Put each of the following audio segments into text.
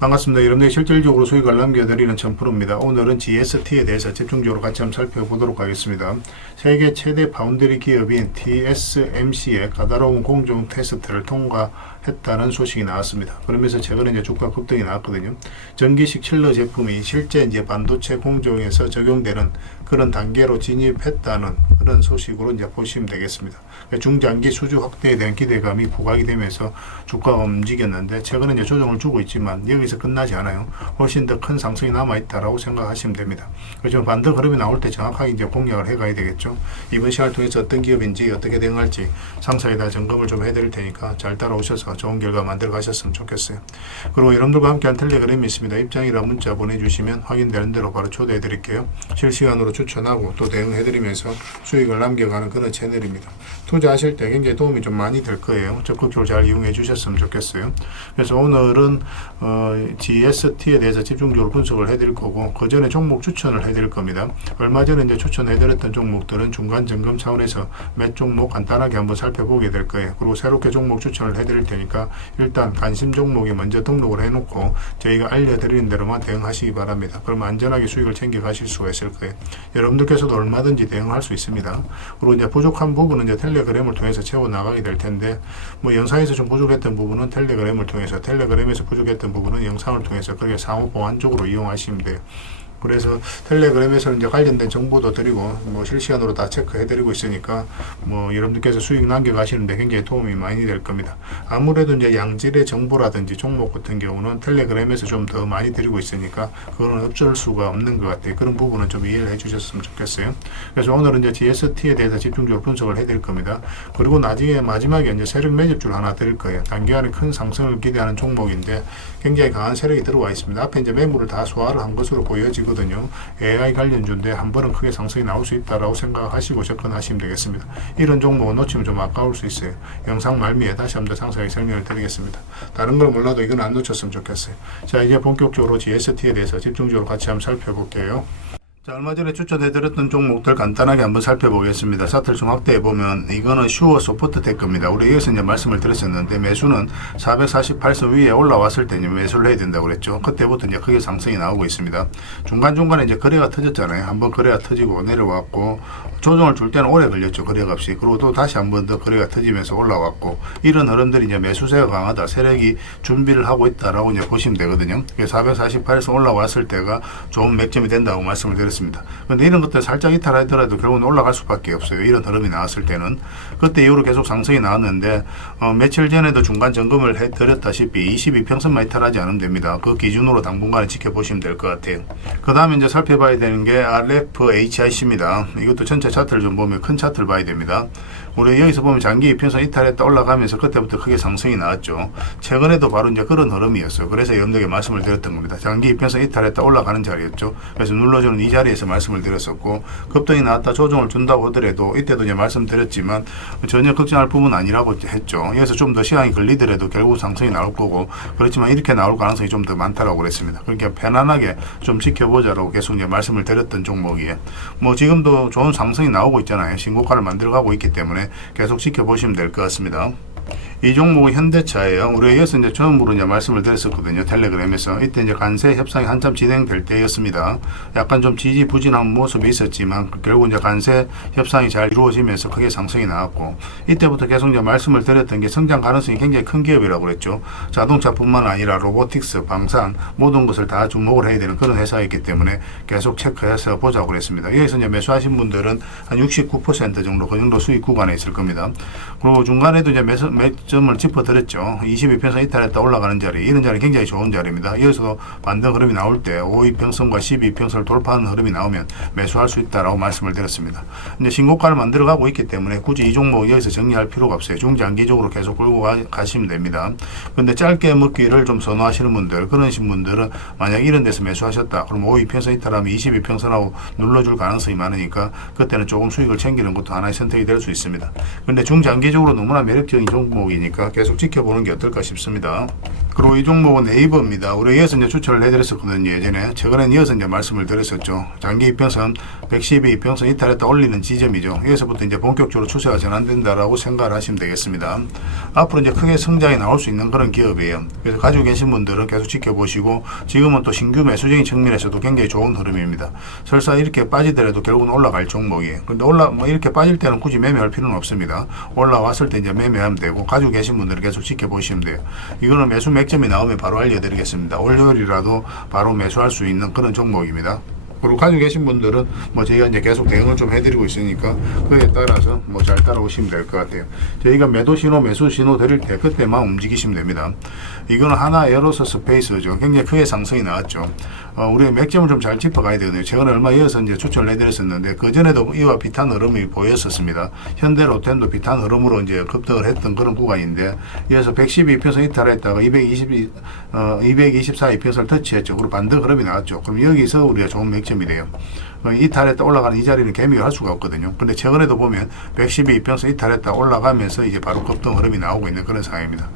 반갑습니다. 여러분들이 실질적으로 수익을 남겨드리는 천프로입니다. 오늘은 GST에 대해서 집중적으로 같이 한번 살펴보도록 하겠습니다. 세계 최대 파운드리 기업인 TSMC의 까다로운 공정 테스트를 통과했다는 소식이 나왔습니다. 그러면서 최근에 이제 주가 급등이 나왔거든요. 전기식 칠러 제품이 실제 이제 반도체 공정에서 적용되는 그런 단계로 진입했다는 그런 소식으로 이제 보시면 되겠습니다. 중장기 수주 확대에 대한 기대감이 부각이 되면서 주가가 움직였는데 최근에 이제 조정을 주고 있지만 여기서 끝나지 않아요. 훨씬 더 큰 상승이 남아있다라고 생각하시면 됩니다. 그렇지만 반등 흐름이 나올 때 정확하게 이제 공략을 해가야 되겠죠. 이번 시간을 통해서 어떤 기업인지 어떻게 대응할지 상세히 다 점검을 좀 해드릴 테니까 잘 따라오셔서 좋은 결과 만들어 가셨으면 좋겠어요. 그리고 여러분들과 함께한 텔레그램이 있습니다. 입장이라 문자 보내주시면 확인되는 대로 바로 초대해 드릴게요. 실시간으로 추천하고 또 대응해 드리면서 수익을 남겨가는 그런 채널입니다. 투자하실 때 굉장히 도움이 좀 많이 될 거예요. 적극적으로 잘 이용해 주셨으면 좋겠어요. 그래서 오늘은 GST에 대해서 집중적으로 분석을 해드릴 거고, 그 전에 종목 추천을 해드릴 겁니다. 얼마 전에 이제 추천해드렸던 종목들은 중간 점검 차원에서 몇 종목 간단하게 한번 살펴보게 될 거예요. 그리고 새롭게 종목 추천을 해드릴 테니까 일단 관심 종목에 먼저 등록을 해놓고 저희가 알려드리는 대로만 대응하시기 바랍니다. 그러면 안전하게 수익을 챙겨 가실 수가 있을 거예요. 여러분들께서도 얼마든지 대응할 수 있습니다. 그리고 이제 부족한 부분은 이제 텔레그램을 통해서 채워 나가게 될 텐데, 뭐 영상에서 좀 부족했던 부분은 텔레그램을 통해서, 텔레그램에서 부족했던 부분은 영상을 통해서 그렇게 상호 보완적으로 이용하시면 돼요. 그래서 텔레그램에서는 이제 관련된 정보도 드리고 뭐 실시간으로 다 체크해 드리고 있으니까 뭐 여러분들께서 수익 남겨 가시는데 굉장히 도움이 많이 될 겁니다. 아무래도 이제 양질의 정보라든지 종목 같은 경우는 텔레그램에서 좀 더 많이 드리고 있으니까 그거는 어쩔 수가 없는 것 같아요. 그런 부분은 좀 이해를 해 주셨으면 좋겠어요. 그래서 오늘은 이제 GST에 대해서 집중적으로 분석을 해 드릴 겁니다. 그리고 나중에 마지막에 이제 세력 매집줄 하나 드릴 거예요. 단기간에 큰 상승을 기대하는 종목인데 굉장히 강한 세력이 들어와 있습니다. 앞에 이제 매물을 다 소화를 한 것으로 보여지고 거든요. AI 관련주인데 한 번은 크게 상승이 나올 수 있다라고 생각하시고 접근하시면 되겠습니다. 이런 종목은 놓치면 좀 아까울 수 있어요. 영상 말미에 다시 한번 더 상세하게 설명을 드리겠습니다. 다른 걸 몰라도 이건 안 놓쳤으면 좋겠어요. 자, 이제 본격적으로 GST에 대해서 집중적으로 같이 한번 살펴볼게요. 자, 얼마 전에 추천해드렸던 종목들 간단하게 한번 살펴보겠습니다. 차트를 좀 확대해보면 이거는 슈어 소프트 테크입니다. 우리 여기서 이제 말씀을 드렸었는데 매수는 448선 위에 올라왔을 때 이제 매수를 해야 된다고 그랬죠. 그때부터 이제 크게 상승이 나오고 있습니다. 중간중간에 이제 거래가 터졌잖아요. 한번 거래가 터지고 내려왔고, 조정을 줄 때는 오래 걸렸죠. 거래값이. 그리고 또 다시 한번 더 거래가 터지면서 올라왔고, 이런 흐름들이 이제 매수세가 강하다, 세력이 준비를 하고 있다라고 이제 보시면 되거든요. 448에서 올라왔을 때가 좋은 맥점이 된다고 말씀을 드렸습니다. 근데 이런 것들 살짝 이탈하더라도 결국은 올라갈 수밖에 없어요. 이런 흐름이 나왔을 때는. 그때 이후로 계속 상승이 나왔는데 며칠 전에도 중간 점검을 해드렸다시피 22평선만 이탈하지 않으면 됩니다. 그 기준으로 당분간에 지켜보시면 될 것 같아요. 그 다음에 이제 살펴봐야 되는 게 RFHIC입니다. 이것도 전체 차트를 좀 보면 큰 차트를 봐야 됩니다. 우리 여기서 보면 장기 이평선 이탈했다 올라가면서 그때부터 크게 상승이 나왔죠. 최근에도 바로 이제 그런 흐름이었어요. 그래서 여러분들에게 말씀을 드렸던 겁니다. 장기 이평선 이탈했다 올라가는 자리였죠. 그래서 눌러주는 이 자리에서 말씀을 드렸었고, 급등이 나왔다 조정을 준다고 하더라도 이때도 이제 말씀드렸지만 전혀 걱정할 부분은 아니라고 했죠. 여기서 좀 더 시간이 걸리더라도 결국 상승이 나올 거고, 그렇지만 이렇게 나올 가능성이 좀 더 많다라고 그랬습니다. 그러니까 편안하게 좀 지켜보자라고 계속 이제 말씀을 드렸던 종목이에요. 뭐 지금도 좋은 상승이 나오고 있잖아요. 신고가를 만들어가고 있기 때문에 계속 지켜보시면 될 것 같습니다. 이 종목은 현대차예요. 우리가 여기서 이제 처음으로 이제 말씀을 드렸었거든요. 텔레그램에서. 이때 이제 관세 협상이 한참 진행될 때였습니다. 약간 좀 지지부진한 모습이 있었지만 결국 이제 관세 협상이 잘 이루어지면서 크게 상승이 나왔고, 이때부터 계속 이제 말씀을 드렸던 게 성장 가능성이 굉장히 큰 기업이라고 그랬죠. 자동차뿐만 아니라 로보틱스, 방산 모든 것을 다 주목을 해야 되는 그런 회사였기 때문에 계속 체크해서 보자고 그랬습니다. 여기서 이제 매수하신 분들은 한 69% 정도 그 정도 수익 구간에 있을 겁니다. 그리고 중간에도 이제 점을 짚어드렸죠. 22평선 이탈했다 올라가는 자리, 이런 자리 굉장히 좋은 자리입니다. 여기서도 반등 흐름이 나올 때 5이평선과 12평선을 돌파하는 흐름이 나오면 매수할 수 있다라고 말씀을 드렸습니다. 이제 신고가를 만들어가고 있기 때문에 굳이 이 종목 여기서 정리할 필요가 없어요. 중장기적으로 계속 끌고 가시면 됩니다. 근데 짧게 먹기를 좀 선호하시는 분들, 그러신 분들은 만약 이런 데서 매수하셨다 그럼 5이평선 이탈하면 22평선하고 눌러줄 가능성이 많으니까 그때는 조금 수익을 챙기는 것도 하나의 선택이 될 수 있습니다. 근데 중장기적으로 너무나 매력적인 종목이 종목이니까 계속 지켜보는 게 어떨까 싶습니다. 그리고 이 종목은 네이버입니다. 우리 이어서 이제 추천을 해드렸었거든요. 예전에 최근에 이어서 이제 말씀을 드렸었죠. 장기 이평선 112 이평선 이탈했다 올리는 지점이죠. 여기서부터 이제 본격적으로 추세가 전환된다라고 생각을 하시면 되겠습니다. 앞으로 이제 크게 성장이 나올 수 있는 그런 기업이에요. 그래서 가지고 계신 분들은 계속 지켜보시고, 지금은 또 신규 매수적인 측면에서도 굉장히 좋은 흐름입니다. 설사 이렇게 빠지더라도 결국은 올라갈 종목이에요. 근데 이렇게 빠질 때는 굳이 매매할 필요는 없습니다. 올라왔을 때 이제 매매하면 되고, 가지고 계신 분들은 계속 지켜보시면 돼요. 이거는 매수 맥점이 나오면 바로 알려드리겠습니다. 월요일이라도 바로 매수할 수 있는 그런 종목입니다. 그리고 가지고 계신 분들은 저희가 이제 계속 대응을 좀 해드리고 있으니까 그에 따라서 잘 따라오시면 될 것 같아요. 저희가 매도 신호, 매수 신호 드릴 때 그때만 움직이시면 됩니다. 이거는 하나 에어로서 스페이스죠. 굉장히 크게 상승이 나왔죠. 우리 맥점을 좀 잘 짚어가야 되거든요. 최근에 얼마 이어서 이제 추천을 해드렸었는데, 그 전에도 이와 비슷한 흐름이 보였었습니다. 현대 로템도 비슷한 흐름으로 이제 급등을 했던 그런 구간인데, 이어서 112평선 이탈했다가 224 이평선을 터치했죠. 그리고 반등 흐름이 나왔죠. 그럼 여기서 우리가 좋은 맥점이 돼요. 이탈했다 올라가는 이 자리는 개미가 할 수가 없거든요. 근데 최근에도 보면 112 이평선 이탈했다 올라가면서 이제 바로 급등 흐름이 나오고 있는 그런 상황입니다.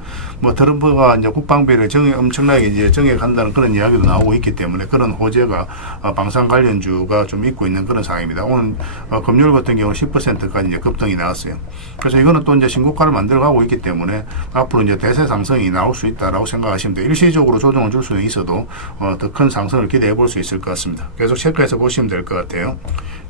트럼프가 이제 국방비를 엄청나게 이제 정해간다는 그런 이야기도 나오고 있기 때문에 그런 호재가 방산 관련주가 좀 있고 있는 그런 상황입니다. 오늘 금요일 같은 경우는 10%까지 이제 급등이 나왔어요. 그래서 이거는 또 이제 신고가를 만들어가고 있기 때문에 앞으로 이제 대세 상승이 나올 수 있다라고 생각하시면 돼요. 일시적으로 조정을 줄 수는 있어도 더 큰 상승을 기대해 볼 수 있을 것 같습니다. 계속 체크해서 보시면 될 것 같아요.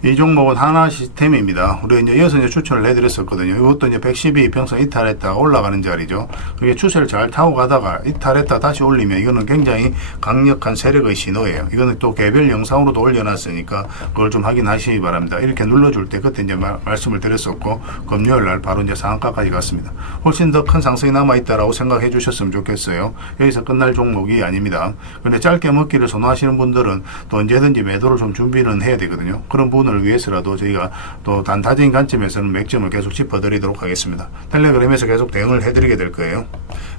이 종목은 하나 시스템입니다. 우리가 이제 이어서 이제 추천을 해드렸었거든요. 이것도 이제 112 평선 이탈했다가 올라가는 자리죠. 그게 추세를 잘 타고 가다가 이탈했다 다시 올리면 이거는 굉장히 강력한 세력의 신호예요. 이거는 또 개별 영상으로도 올려놨으니까 그걸 좀 확인하시기 바랍니다. 이렇게 눌러줄 때 그때 이제 말씀을 드렸었고, 금요일 날 바로 이제 상한가까지 갔습니다. 훨씬 더 큰 상승이 남아있다라고 생각해 주셨으면 좋겠어요. 여기서 끝날 종목이 아닙니다. 근데 짧게 먹기를 선호하시는 분들은 또 언제든지 매도를 좀 준비는 해야 되거든요. 그런 부분을 위해서라도 저희가 또 단타적인 관점에서는 맥점을 계속 짚어드리도록 하겠습니다. 텔레그램에서 계속 대응을 해드리게 될 거예요.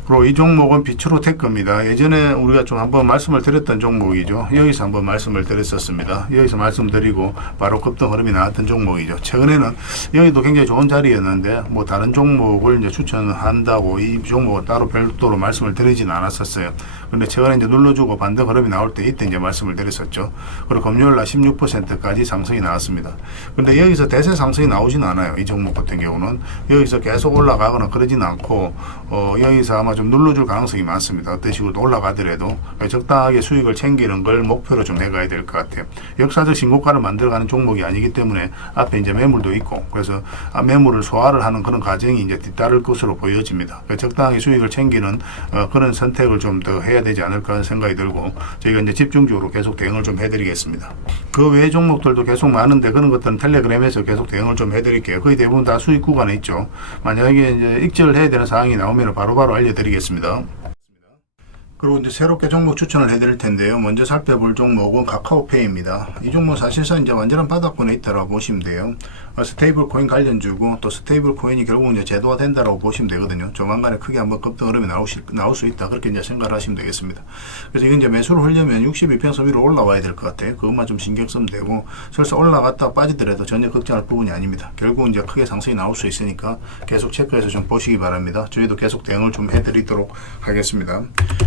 그리고 이 종목은 비추로테크입니다. 예전에 우리가 좀 한번 말씀을 드렸던 종목이죠. 여기서 한번 말씀을 드렸었습니다. 여기서 말씀드리고 바로 급등 흐름이 나왔던 종목이죠. 최근에는 여기도 굉장히 좋은 자리였는데 다른 종목을 이제 추천한다고 이 종목은 따로 별도로 말씀을 드리지는 않았었어요. 근데 최근에 이제 눌러주고 반등 흐름이 나올 때 이때 이제 말씀을 드렸었죠. 그리고 금요일 날 16%까지 상승이 나왔습니다. 근데 여기서 대세 상승이 나오진 않아요. 이 종목 같은 경우는 여기서 계속 올라가거나 그러진 않고 여기서 아마 좀 눌러줄 가능성이 많습니다. 어떤 식으로 올라가더라도 적당하게 수익을 챙기는 걸 목표로 좀 해가야 될 것 같아요. 역사적 신고가를 만들어가는 종목이 아니기 때문에 앞에 이제 매물도 있고, 그래서 매물을 소화를 하는 그런 과정이 이제 뒤따를 것으로 보여집니다. 적당하게 수익을 챙기는 그런 선택을 좀 더 해야 되지 않을까 하는 생각이 들고, 저희가 이제 집중적으로 계속 대응을 좀 해드리겠습니다. 그 외 종목들도 계속 많은데 그런 것들은 텔레그램에서 계속 대응을 좀 해드릴게요. 거의 대부분 다 수익 구간에 있죠. 만약에 이제 익절을 해야 되는 상황이 나오면 바로바로 알려드리겠습니다. 그리고 이제 새롭게 종목 추천을 해드릴 텐데요. 먼저 살펴볼 종목은 카카오페이입니다. 이 종목 사실상 이제 완전한 바닥권에 있다라고 보시면 돼요. 스테이블 코인 관련주고, 또 스테이블 코인이 결국 이제 제도화 된다라고 보시면 되거든요. 조만간에 크게 한번 급등 흐름이 나올 수 있다, 그렇게 이제 생각을 하시면 되겠습니다. 그래서 이건 이제 매수를 하려면 62평선 위로 올라와야 될 것 같아요. 그것만 좀 신경 쓰면 되고, 설사 올라갔다 빠지더라도 전혀 걱정할 부분이 아닙니다. 결국 이제 크게 상승이 나올 수 있으니까 계속 체크해서 좀 보시기 바랍니다. 저희도 계속 대응을 좀 해드리도록 하겠습니다.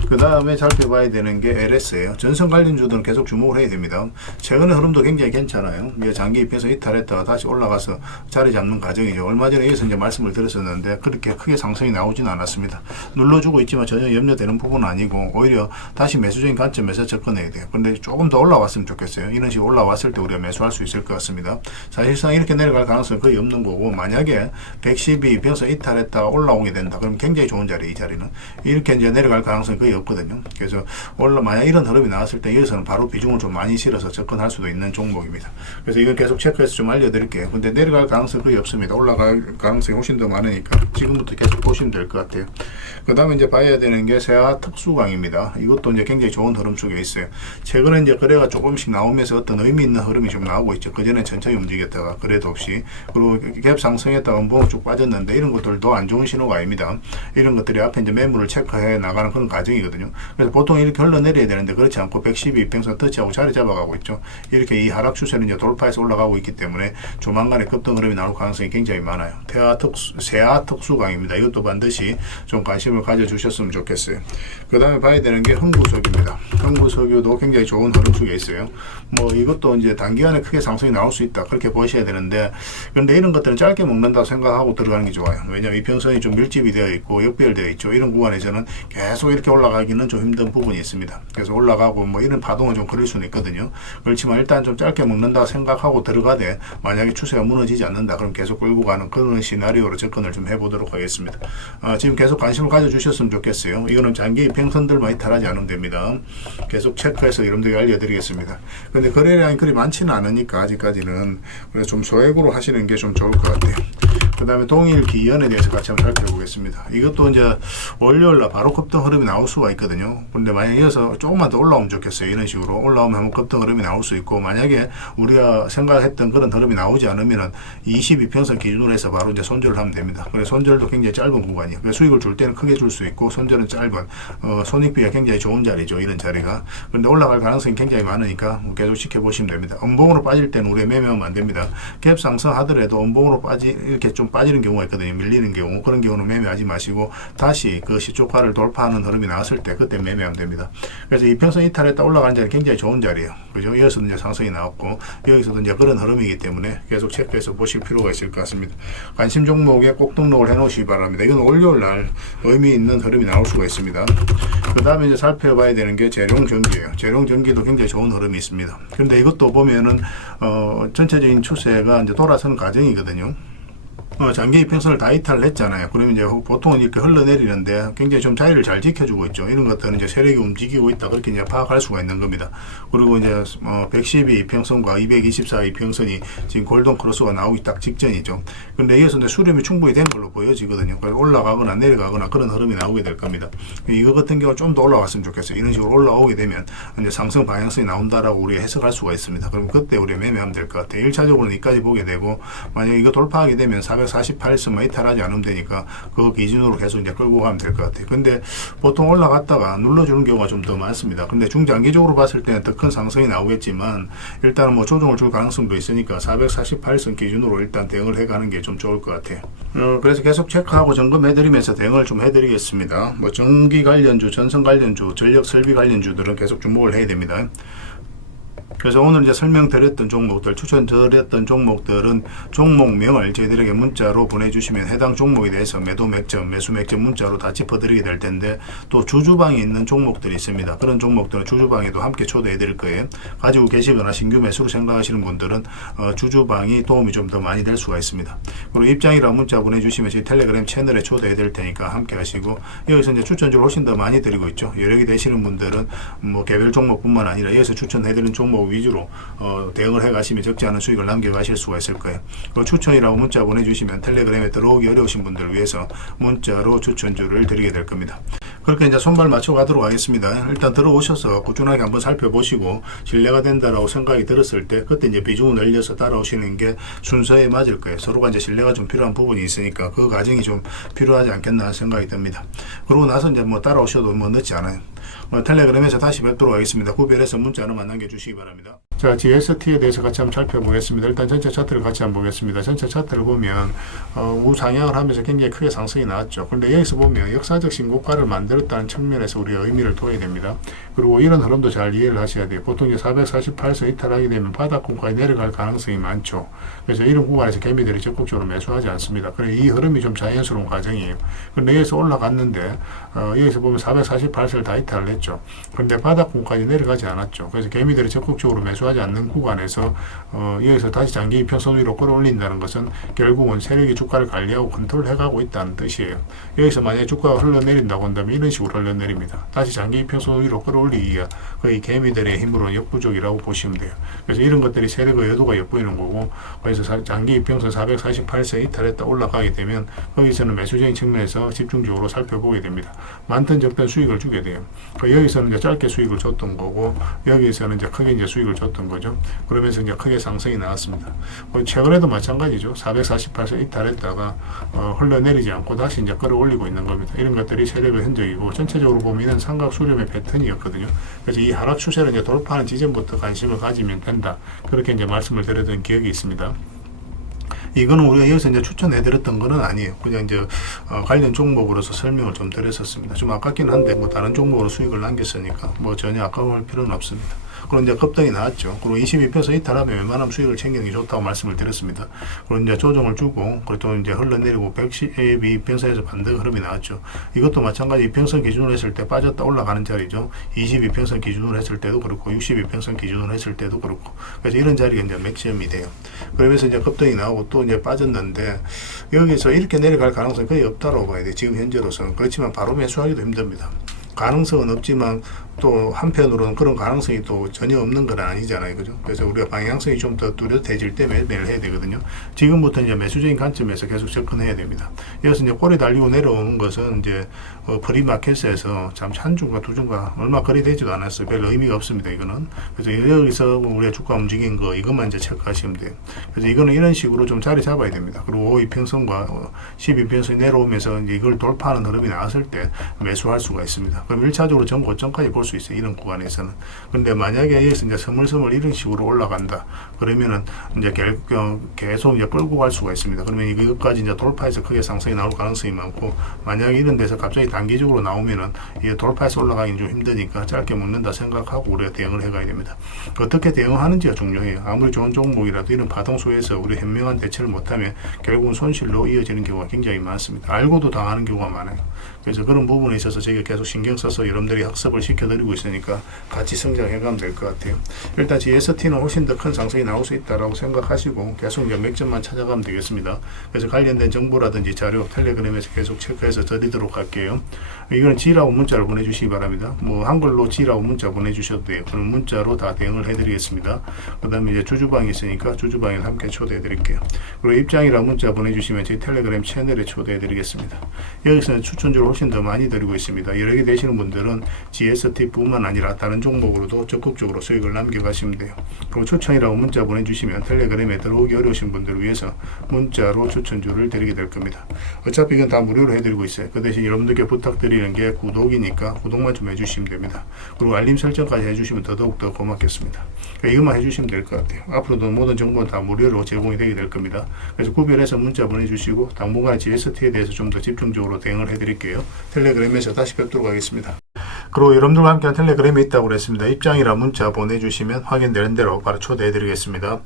그 다음에 살펴봐야 되는 게 LS예요. 전선 관련주들은 계속 주목을 해야 됩니다. 최근의 흐름도 굉장히 괜찮아요. 장기 입에서 이탈했다가 다시 올라가서 자리 잡는 과정이죠. 얼마 전에 여기서 이제 말씀을 드렸었는데 그렇게 크게 상승이 나오지는 않았습니다. 눌러주고 있지만 전혀 염려되는 부분은 아니고, 오히려 다시 매수적인 관점에서 접근해야 돼요. 근데 조금 더 올라왔으면 좋겠어요. 이런 식으로 올라왔을 때 우리가 매수할 수 있을 것 같습니다. 사실상 이렇게 내려갈 가능성은 거의 없는 거고, 만약에 112 변서 이탈했다가 올라오게 된다, 그럼 굉장히 좋은 자리, 이 자리는 이렇게 이제 내려갈 가능성이 거의 없거든요. 그래서 만약 이런 흐름이 나왔을 때 여기서는 바로 비중을 좀 많이 실어서 접근할 수도 있는 종목입니다. 그래서 이건 계속 체크해서 좀 알려드릴게요. 근데 내려갈 가능성이 거의 없습니다. 올라갈 가능성이 훨씬 더 많으니까 지금부터 계속 보시면 될 것 같아요. 그 다음에 이제 봐야 되는 게 세아 특수광입니다. 이것도 이제 굉장히 좋은 흐름 속에 있어요. 최근에 이제 거래가 조금씩 나오면서 어떤 의미 있는 흐름이 좀 나오고 있죠. 그전에 천천히 움직였다가 거래도 없이, 그리고 갭 상승했다가 음봉 쭉 빠졌는데 이런 것들도 안 좋은 신호가 아닙니다. 이런 것들이 앞에 이제 매물을 체크해 나가는 그런 과정이거든요. 그래서 보통 이렇게 흘러내려야 되는데 그렇지 않고 112 평선 터치하고 자리 잡아가고 있죠. 이렇게 이 하락 추세는 이제 돌파해서 올라가고 있기 때문에 조만간 중간에 급등 흐름이 나올 가능성이 굉장히 많아요. 세아 특수강입니다. 이것도 반드시 좀 관심을 가져주셨으면 좋겠어요. 그 다음에 봐야 되는 게 흥부석유입니다. 흥부석유도 굉장히 좋은 흐름 속에 있어요. 뭐 이것도 이제 단기간에 크게 상승이 나올 수 있다, 그렇게 보셔야 되는데, 그런데 이런 것들은 짧게 먹는다고 생각하고 들어가는 게 좋아요. 왜냐하면 이평선이 좀 밀집이 되어 있고 역배열되어 있죠. 이런 구간에서는 계속 이렇게 올라가기는 좀 힘든 부분이 있습니다. 그래서 올라가고 뭐 이런 파동은 좀 그럴 수는 있거든요. 그렇지만 일단 좀 짧게 먹는다 생각하고 들어가되, 만약에 추세가 무너지지 않는다 그럼 계속 끌고 가는 그런 시나리오로 접근을 좀 해보도록 하겠습니다. 지금 계속 관심을 가져주셨으면 좋겠어요. 이거는 장기 이평선들만 이탈하지 않으면 됩니다. 계속 체크해서 여러분들에게 알려드리겠습니다. 근데 거래량이 그리 많지는 않으니까 아직까지는, 그래서 좀 소액으로 하시는 게 좀 좋을 것 같아요. 그 다음에 동일 기연에 대해서 같이 한번 살펴보겠습니다. 이것도 이제 월요일날 바로 급등 흐름이 나올 수가 있거든요. 근데 만약에 이어서 조금만 더 올라오면 좋겠어요. 이런 식으로 올라오면 한번 급등 흐름이 나올 수 있고, 만약에 우리가 생각했던 그런 흐름이 나오지 않으면은 22평선 기준으로 해서 바로 이제 손절을 하면 됩니다. 그래서 손절도 굉장히 짧은 구간이에요. 그래서 수익을 줄 때는 크게 줄 수 있고, 손절은 짧은, 손익비가 굉장히 좋은 자리죠. 이런 자리가. 그런데 올라갈 가능성이 굉장히 많으니까 계속 지켜보시면 됩니다. 음봉으로 빠질 때는 우리 매매하면 안 됩니다. 갭 상승하더라도 음봉으로 이렇게 좀 빠지는 경우가 있거든요. 밀리는 경우. 그런 경우는 매매하지 마시고 다시 그 시초가를 돌파하는 흐름이 나왔을 때 그때 매매하면 됩니다. 그래서 이평선 이탈했다 올라가는 자리 굉장히 좋은 자리예요. 그죠? 여기서도 이제 상승이 나왔고 여기서도 이제 그런 흐름이기 때문에 계속 체크해서 보실 필요가 있을 것 같습니다. 관심 종목에 꼭 등록을 해 놓으시기 바랍니다. 이건 월요일 날 의미 있는 흐름이 나올 수가 있습니다. 그 다음에 이제 살펴봐야 되는 게 재룡전기예요. 재룡전기도 굉장히 좋은 흐름이 있습니다. 그런데 이것도 보면은 전체적인 추세가 이제 돌아서는 과정이거든요. 장기 이평선을 다 이탈을 했잖아요. 그러면 이제 보통은 이렇게 흘러내리는데 굉장히 좀 자리를 잘 지켜주고 있죠. 이런 것들은 이제 세력이 움직이고 있다, 그렇게 이제 파악할 수가 있는 겁니다. 그리고 이제 112 이평선과 224 이평선이 지금 골든 크로스가 나오기 딱 직전이죠. 근데 여기서 이제 수렴이 충분히 된 걸로 보여지거든요. 그래서 올라가거나 내려가거나 그런 흐름이 나오게 될 겁니다. 이거 같은 경우는 좀 더 올라왔으면 좋겠어요. 이런 식으로 올라오게 되면 이제 상승 방향성이 나온다라고 우리가 해석할 수가 있습니다. 그럼 그때 우리가 매매하면 될 것 같아요. 1차적으로는 이까지 보게 되고, 만약에 이거 돌파하게 되면 448선만 이탈하지 않으면 되니까 그 기준으로 계속 이제 끌고 가면 될 것 같아요. 근데 보통 올라갔다가 눌러주는 경우가 좀 더 많습니다. 근데 중장기적으로 봤을 때는 더 큰 상승이 나오겠지만, 일단은 뭐 조정을 줄 가능성도 있으니까 448선 기준으로 일단 대응을 해가는 게 좀 좋을 것 같아요. 그래서 계속 체크하고 점검해드리면서 대응을 좀 해드리겠습니다. 뭐 전기 관련주, 전선 관련주, 전력 설비 관련주들은 계속 주목을 해야 됩니다. 그래서 오늘 이제 설명드렸던 종목들, 추천드렸던 종목들은 종목명을 저희들에게 문자로 보내주시면 해당 종목에 대해서 매도 맥점, 매수 맥점 문자로 다 짚어드리게 될 텐데, 또 주주방에 있는 종목들이 있습니다. 그런 종목들은 주주방에도 함께 초대해 드릴 거예요. 가지고 계시거나 신규 매수로 생각하시는 분들은 주주방이 도움이 좀 더 많이 될 수가 있습니다. 그리고 입장이라 문자 보내주시면 저희 텔레그램 채널에 초대해 드릴 테니까 함께 하시고, 여기서 이제 추천주를 훨씬 더 많이 드리고 있죠. 여력이 되시는 분들은 뭐 개별 종목뿐만 아니라 여기서 추천해 드리는 종목 위주로 대응을 해가시면 적지 않은 수익을 남겨가실 수가 있을 거예요. 추천이라고 문자 보내주시면 텔레그램에 들어오기 어려우신 분들을 위해서 문자로 추천주를 드리게 될 겁니다. 그렇게 이제 손발 맞춰 가도록 하겠습니다. 일단 들어오셔서 꾸준하게 한번 살펴보시고 신뢰가 된다라고 생각이 들었을 때 그때 이제 비중을 늘려서 따라오시는 게 순서에 맞을 거예요. 서로가 이제 신뢰가 좀 필요한 부분이 있으니까 그 과정이 좀 필요하지 않겠나 생각이 듭니다. 그러고 나서 이제 뭐 따라오셔도 뭐 늦지 않아요. 텔레그램에서 다시 뵙도록 하겠습니다. 구별해서 문자 하나만 남겨주시기 바랍니다. 자, GST에 대해서 같이 한번 살펴보겠습니다. 일단 전체 차트를 같이 한번 보겠습니다. 전체 차트를 보면 우상향을 하면서 굉장히 크게 상승이 나왔죠. 그런데 여기서 보면 역사적 신고가를 만들었다는 측면에서 우리가 의미를 둬야 됩니다. 그리고 이런 흐름도 잘 이해를 하셔야 돼요. 보통 448선 이탈하게 되면 바닥권까지 내려갈 가능성이 많죠. 그래서 이런 구간에서 개미들이 적극적으로 매수하지 않습니다. 그래서 이 흐름이 좀 자연스러운 과정이에요. 그런데 여기서 올라갔는데 여기서 보면 448선을 다 이탈을 했죠. 그런데 바닥권까지 내려가지 않았죠. 그래서 개미들이 적극적으로 매수하지 않는 구간에서 여기서 다시 장기 이평선 위로 끌어올린다는 것은 결국은 세력이 주가를 관리하고 컨트롤해가고 있다는 뜻이에요. 여기서 만약에 주가가 흘러내린다고 한다면 이런 식으로 흘러내립니다. 다시 장기 이평선 위로 끌어올리기가 거의 개미들의 힘으로는 역부족이라고 보시면 돼요. 그래서 이런 것들이 세력의 여도가 엿보이는 거고, 그래서 장기 이평선 448선 이탈했다 올라가게 되면 거기서는 매수적인 측면에서 집중적으로 살펴보게 됩니다. 많든 적든 수익을 주게 돼요. 여기서는 이제 짧게 수익을 줬던 거고, 여기서는 이제 크게 이제 수익을 줬던 거죠. 그러면서 이제 크게 상승이 나왔습니다. 최근에도 마찬가지죠. 448선 이탈했다가 흘러내리지 않고 다시 이제 끌어올리고 있는 겁니다. 이런 것들이 세력의 흔적이고, 전체적으로 보면은 삼각 수렴의 패턴이었거든요. 그래서 이 하락 추세를 이제 돌파하는 지점부터 관심을 가지면 된다. 그렇게 이제 말씀을 드렸던 기억이 있습니다. 이거는 우리가 여기서 이제 추천해드렸던 거는 아니에요. 그냥 이제 관련 종목으로서 설명을 좀 드렸었습니다. 좀 아깝긴 한데 뭐 다른 종목으로 수익을 남겼으니까 뭐 전혀 아까워할 필요는 없습니다. 그리고 이제 급등이 나왔죠. 그리고 22편에서 이탈하면 웬만하면 수익을 챙기는 게 좋다고 말씀을 드렸습니다. 그리고 이제 조정을 주고, 그리고 또 이제 흘러내리고 112편선에서 반대 흐름이 나왔죠. 이것도 마찬가지 이평선 기준으로 했을 때 빠졌다 올라가는 자리죠. 22편선 기준으로 했을 때도 그렇고, 62편선 기준으로 했을 때도 그렇고. 그래서 이런 자리가 이제 맥시멈이 돼요. 그러면서 이제 급등이 나오고 또 이제 빠졌는데, 여기서 이렇게 내려갈 가능성이 거의 없다고 봐야 돼. 지금 현재로서는. 그렇지만 바로 매수하기도 힘듭니다. 가능성은 없지만 또 한편으로는 그런 가능성이 또 전혀 없는 건 아니잖아요. 그죠? 그래서 우리가 방향성이 좀 더 뚜렷해질 때 매매를 해야 되거든요. 지금부터 이제 매수적인 관점에서 계속 접근해야 됩니다. 여기서 이제 꼬리 달리고 내려오는 것은 이제 프리마켓에서 잠시 한 주가 두 주가 얼마 거래되지도 않았어요. 별 의미가 없습니다. 이거는. 그래서 여기서 우리가 주가 움직인 거 이것만 이제 체크하시면 돼요. 그래서 이거는 이런 식으로 좀 자리 잡아야 됩니다. 그리고 5이평선과 12평선이 내려오면서 이제 이걸 돌파하는 흐름이 나왔을 때 매수할 수가 있습니다. 그럼 1차적으로 전 고점까지 볼 수 있어요. 이런 구간에서는. 근데 만약에 여기서 이제 스물스물 이런 식으로 올라간다. 그러면은 이제 계속 이제 끌고 갈 수가 있습니다. 그러면 이것까지 이제 돌파해서 크게 상승이 나올 가능성이 많고, 만약에 이런 데서 갑자기 단기적으로 나오면은 이게 돌파해서 올라가기는 좀 힘드니까 짧게 먹는다 생각하고 우리가 대응을 해가야 됩니다. 어떻게 대응하는지가 중요해요. 아무리 좋은 종목이라도 이런 파동 속에서 우리 현명한 대처를 못하면 결국은 손실로 이어지는 경우가 굉장히 많습니다. 알고도 당하는 경우가 많아요. 그래서 그런 부분에 있어서 저희가 계속 신경 써서 여러분들이 학습을 시켜드리고 있으니까 같이 성장해가면 될 것 같아요. 일단 GST는 훨씬 더 큰 상승이 나올 수 있다라고 생각하시고 계속 이제 맥점만 찾아가면 되겠습니다. 그래서 관련된 정보라든지 자료 텔레그램에서 계속 체크해서 드리도록 할게요. 이거는 G라고 문자를 보내주시기 바랍니다. 뭐 한글로 G라고 문자 보내주셔도 돼요. 그럼 문자로 다 대응을 해드리겠습니다. 그 다음에 이제 주주방이 있으니까 주주방에 함께 초대해드릴게요. 그리고 입장이라 문자 보내주시면 저희 텔레그램 채널에 초대해드리겠습니다. 여기서는 추천주를 훨씬 더 많이 드리고 있습니다. 여러 개 되시는 분들은 GST뿐만 아니라 다른 종목으로도 적극적으로 수익을 남겨가시면 돼요. 그리고 추천이라고 문자 보내주시면 텔레그램에 들어오기 어려우신 분들을 위해서 문자로 추천주를 드리게 될 겁니다. 어차피 이건 다 무료로 해드리고 있어요. 그 대신 여러분들께 부탁드리는 게 구독이니까 구독만 좀 해주시면 됩니다. 그리고 알림 설정까지 해주시면 더더욱 고맙겠습니다. 이것만 해주시면 될 것 같아요. 앞으로도 모든 정보는 다 무료로 제공이 되게 될 겁니다. 그래서 구별해서 문자 보내주시고 당분간 GST에 대해서 좀 더 집중적으로 대응을 해드릴게요. 텔레그램에서 다시 뵙도록 하겠습니다. 그리고 여러분들과 함께한 텔레그램이 있다고 그랬습니다. 입장이라 문자 보내주시면 확인되는 대로 바로 초대해드리겠습니다.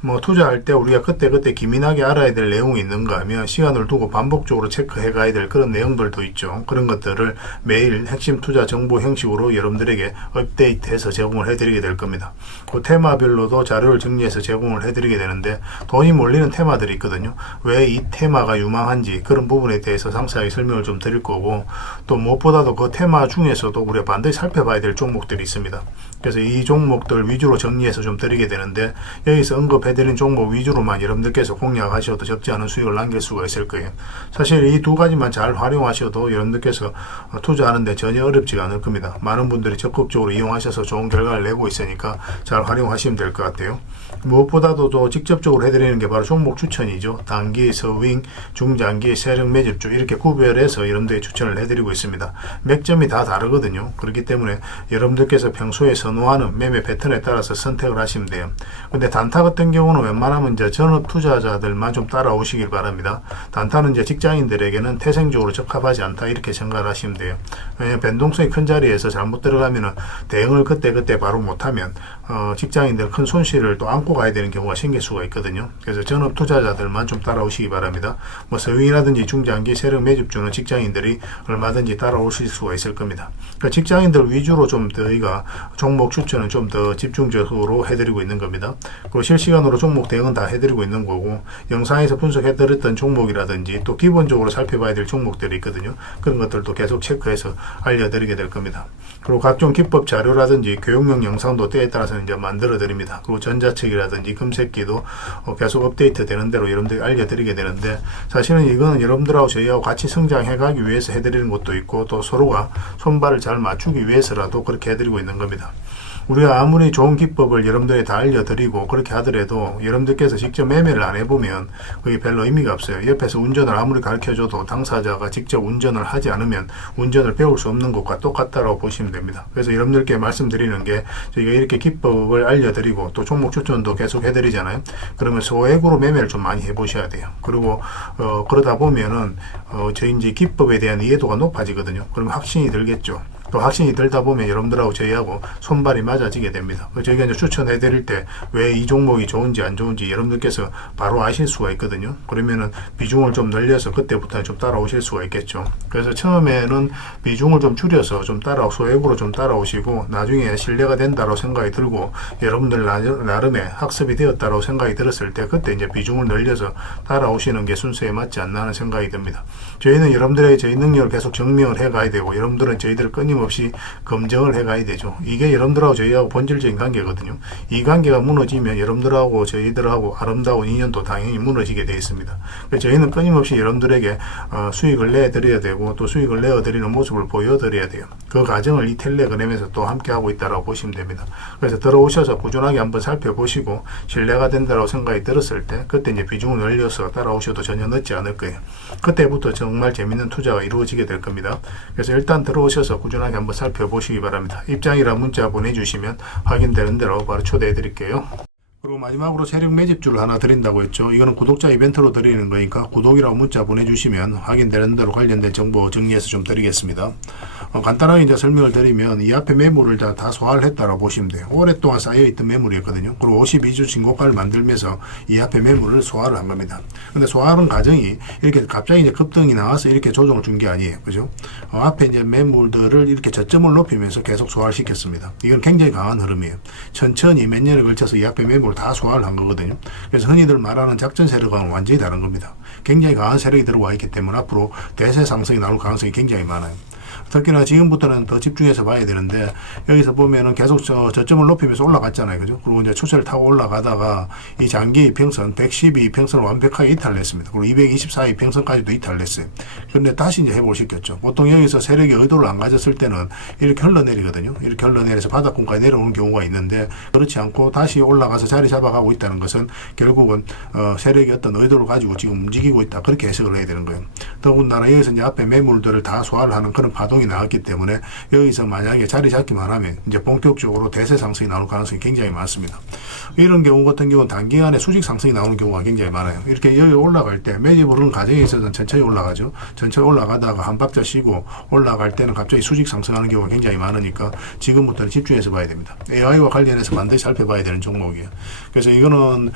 뭐 투자할 때 우리가 그때그때 기민하게 알아야 될 내용이 있는가 하면 시간을 두고 반복적으로 체크해 가야 될 그런 내용들도 있죠. 그런 것들을 매일 핵심 투자 정보 형식으로 여러분들에게 업데이트해서 제공을 해드리게 될 겁니다. 그 테마별로도 자료를 정리해서 제공을 해드리게 되는데 돈이 몰리는 테마들이 있거든요. 왜 이 테마가 유망한지 그런 부분에 대해서 상세하게 설명을 좀 드릴 거고, 또 무엇보다도 그 테마 중에서도 우리가 반드시 살펴봐야 될 종목들이 있습니다. 그래서 이 종목들 위주로 정리해서 좀 드리게 되는데, 여기서 언급해드린 종목 위주로만 여러분들께서 공략하셔도 적지 않은 수익을 남길 수가 있을 거예요. 사실 이 두 가지만 잘 활용하셔도 여러분들께서 투자하는데 전혀 어렵지가 않을 겁니다. 많은 분들이 적극적으로 이용하셔서 좋은 결과를 내고 있으니까 잘 활용하시면 될 것 같아요. 무엇보다도 또 직접적으로 해드리는 게 바로 종목 추천이죠. 단기, 서윙, 중장기, 세력 매집주 이렇게 구별해서 여러분들이 추천을 해드리고 있습니다. 맥점이 다 다르거든요. 그렇기 때문에 여러분들께서 평소에 선호하는 매매 패턴에 따라서 선택을 하시면 돼요. 근데 단타 같은 경우는 웬만하면 이제 전업 투자자들만 좀 따라오시길 바랍니다. 단타는 이제 직장인들에게는 태생적으로 적합하지 않다 이렇게 생각을 하시면 돼요. 왜냐하면 변동성이 큰 자리에서 잘못 들어가면 대응을 그때 바로 못하면 직장인들 큰 손실을 또 안고 가야 되는 경우가 생길 수가 있거든요. 그래서 전업 투자자들만 좀 따라오시기 바랍니다. 뭐 서윙이라든지 중장기 세력 매집주는 직장인들이 얼마든지 따라오실 수가 있을 겁니다. 그러니까 직장인들 위주로 좀 저희가 종목 추천은 좀 더 집중적으로 해드리고 있는 겁니다. 그리고 실시간으로 종목 대응은 다 해드리고 있는 거고, 영상에서 분석해드렸던 종목이라든지 또 기본적으로 살펴봐야 될 종목들이 있거든요. 그런 것들도 계속 체크해서 알려드리게 될 겁니다. 그리고 각종 기법 자료라든지 교육용 영상도 때에 따라서 이제 만들어 드립니다. 그리고 전자책이라든지 금색기도 계속 업데이트 되는 대로 여러분들이 알려드리게 되는데, 사실은 이거는 여러분들하고 저희하고 같이 성장해 가기 위해서 해드리는 것도 있고, 또 서로가 손발을 잘 맞추기 위해서라도 그렇게 해드리고 있는 겁니다. 우리가 아무리 좋은 기법을 여러분들에 다 알려드리고 그렇게 하더라도 여러분들께서 직접 매매를 안 해보면 그게 별로 의미가 없어요. 옆에서 운전을 아무리 가르쳐줘도 당사자가 직접 운전을 하지 않으면 운전을 배울 수 없는 것과 똑같다고 보시면 됩니다. 그래서 여러분들께 말씀드리는 게 저희가 이렇게 기법을 알려드리고 또 종목 추천도 계속 해드리잖아요. 그러면 소액으로 매매를 좀 많이 해보셔야 돼요. 그리고 그러다 보면은 저희 이제 기법에 대한 이해도가 높아지거든요. 그러면 확신이 들겠죠. 또 확신이 들다 보면 여러분들하고 저희하고 손발이 맞아지게 됩니다. 저희가 이제 추천해 드릴 때 왜 이 종목이 좋은지 안 좋은지 여러분들께서 바로 아실 수가 있거든요. 그러면은 비중을 좀 늘려서 그때부터 좀 따라오실 수가 있겠죠. 그래서 처음에는 비중을 좀 줄여서 좀 소액으로 좀 따라오시고 나중에 신뢰가 된다고 생각이 들고 여러분들 나름의 학습이 되었다고 생각이 들었을 때 그때 이제 비중을 늘려서 따라오시는 게 순서에 맞지 않나 하는 생각이 듭니다. 저희는 여러분들의 저희 능력을 계속 증명을 해 가야 되고 여러분들은 저희들을 끊임없이 검증을 해 가야 되죠. 이게 여러분들하고 저희하고 본질적인 관계거든요. 이 관계가 무너지면 여러분들하고 저희들하고 아름다운 인연도 당연히 무너지게 되어 있습니다. 그래서 저희는 끊임없이 여러분들에게 수익을 내드려야 되고 또 수익을 내어드리는 모습을 보여드려야 돼요. 그 과정을 이 텔레그램에서 또 함께 하고 있다고 보시면 됩니다. 그래서 들어오셔서 꾸준하게 한번 살펴보시고 신뢰가 된다고 생각이 들었을 때 그때 이제 비중을 늘려서 따라오셔도 전혀 늦지 않을 거예요. 그때부터 정말 재밌는 투자가 이루어지게 될 겁니다. 그래서 일단 들어오셔서 꾸준하게 한번 살펴보시기 바랍니다. 입장이랑 문자 보내주시면 확인되는 대로 바로 초대해 드릴게요. 그리고 마지막으로 세력 매집주를 하나 드린다고 했죠. 이거는 구독자 이벤트로 드리는 거니까 구독이라고 문자 보내주시면 확인되는 대로 관련된 정보 정리해서 좀 드리겠습니다. 간단하게 이제 설명을 드리면 이 앞에 매물을 다 소화를 했다고 보시면 돼요. 오랫동안 쌓여있던 매물이었거든요. 그리고 52주 신고가를 만들면서 이 앞에 매물을 소화를 한 겁니다. 근데 소화하는 과정이 이렇게 갑자기 이제 급등이 나와서 이렇게 조정을 준 게 아니에요. 그죠? 앞에 이제 매물들을 이렇게 저점을 높이면서 계속 소화를 시켰습니다. 이건 굉장히 강한 흐름이에요. 천천히 몇 년에 걸쳐서 이 앞에 매물을 다 소화를 한 거거든요. 그래서 흔히들 말하는 작전 세력과는 완전히 다른 겁니다. 굉장히 강한 세력이 들어와 있기 때문에 앞으로 대세 상승이 나올 가능성이 굉장히 많아요. 특히나 지금부터는 더 집중해서 봐야 되는데 여기서 보면은 계속 저점을 높이면서 올라갔잖아요. 그죠? 그리고 이제 추세를 타고 올라가다가 이 장기 이평선 112 이평선을 완벽하게 이탈했습니다. 그리고 224 이평선까지도 이탈했어요. 그런데 다시 이제 회복을 시켰죠. 보통 여기서 세력이 의도를 안 가졌을 때는 이렇게 흘러내리거든요. 이렇게 흘러내려서 바닥권까지 내려오는 경우가 있는데 그렇지 않고 다시 올라가서 자리 잡아가고 있다는 것은 결국은 세력이 어떤 의도를 가지고 지금 움직이고 있다. 그렇게 해석을 해야 되는 거예요. 더군다나 여기서 이제 앞에 매물들을 다 소화를 하는 그런 파동이 나왔기 때문에 여기서 만약에 자리 잡기만 하면 이제 본격적으로 대세 상승이 나올 가능성이 굉장히 많습니다. 이런 경우 같은 경우는 단기간에 수직 상승이 나오는 경우가 굉장히 많아요. 이렇게 여기 올라갈 때 매집을 하는 과정에 있어서는 천천히 올라가죠. 천천히 올라가다가 한 박자 쉬고 올라갈 때는 갑자기 수직 상승하는 경우가 굉장히 많으니까 지금부터는 집중해서 봐야 됩니다. AI와 관련해서 반드시 살펴봐야 되는 종목이에요. 그래서 이거는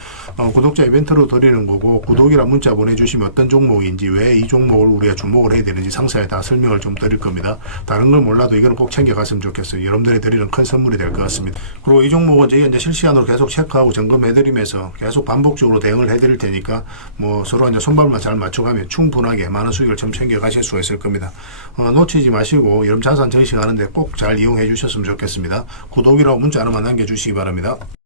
구독자 이벤트로 드리는 거고 구독이란 문자 보내주시면 어떤 종목인지 왜 이 종목을 우리가 주목을 해야 되는지 상세하게 다 설명을 좀 드릴 겁니다. 다른 걸 몰라도 이거는 꼭 챙겨갔으면 좋겠어요. 여러분들이 드리는 큰 선물이 될 것 같습니다. 그리고 이 종목은 저희가 이제 실시간으로 계속 체크하고 점검해드리면서 계속 반복적으로 대응을 해드릴 테니까 뭐 서로 이제 손발만 잘 맞춰가면 충분하게 많은 수익을 좀 챙겨가실 수가 있을 겁니다. 놓치지 마시고 여러분 자산 전시하는데 꼭 잘 이용해 주셨으면 좋겠습니다. 구독이라고 문자 하나만 남겨주시기 바랍니다.